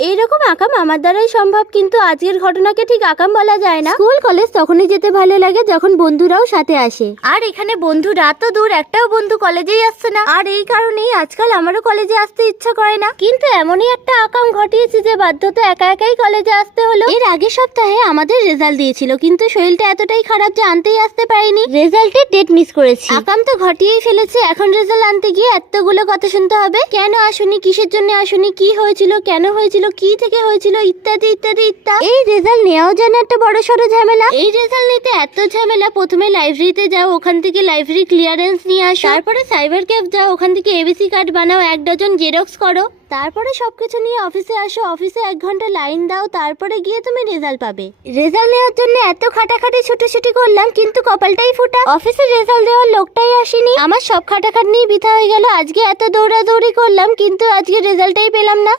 এইরকম আকাম আমার দ্বারাই সম্ভব, কিন্তু আজকের ঘটনাকে ঠিক আকাম বলা যায় না। স্কুল কলেজ তখনই যেতে ভালো লাগে যখন বন্ধুরাও সাথে আসে, আর এখানে বন্ধুরা তো দূর, একটাও বন্ধু কলেজেই আসছে না। আর এই কারণেই আজকাল আমারও কলেজে আসতে ইচ্ছা করে না। কিন্তু এমনই একটা আকাম ঘটিয়েছি যে বাধ্যতা একা একাই কলেজে আসতে হলো। এর আগের সপ্তাহে আমাদের রেজাল্ট দিয়েছিল, কিন্তু শরীরটা এতটাই খারাপ যে আনতেই আসতে পারিনি। রেজাল্টের ডেট মিস করেছি। আকাম তো ঘটিয়েই ফেলেছে, এখন রেজাল্ট আনতে গিয়ে এতগুলো কথা শুনতে হবে। কেন আসুনি, কিসের জন্য আসুনি, কি হয়েছিল, কেন হয়েছিল, কি থেকে হয়েছিল, ইত্যাদি ইত্যাদি ইত্যাদি। এই রেজাল্ট নেওয়াও যেন একটা বড় সড়ো ঝামেলা। এই রেজাল্ট নিতে এত ঝামেলা, প্রথমে লাইব্রেরিতে যাও, ওখান থেকে লাইব্রেরি ক্লিয়ারেন্স নিয়ে আসো, তারপরে সাইবার ক্যাফ যাও, ওখান থেকে এবিসি কার্ড বানাও, 1 ডজন জেরক্স করো, তারপরে সবকিছু নিয়ে অফিসে আসো, অফিসে 1 ঘন্টা লাইন দাও, তারপরে গিয়ে তুমি রেজাল্ট পাবে। রেজাল্ট নেওয়ার জন্য এত খাটাখাটি ছুটোছুটি করলাম, কিন্তু কপালটাই ফুটা, অফিসে রেজাল্ট দেওয়ার লোকটাই আসেনি। আমার সব খাটাখাটনি বৃথা হয়ে গেল। আজকে এত দৌড়াদৌড়ি করলাম, কিন্তু আজকে রেজাল্টটাই পেলাম না।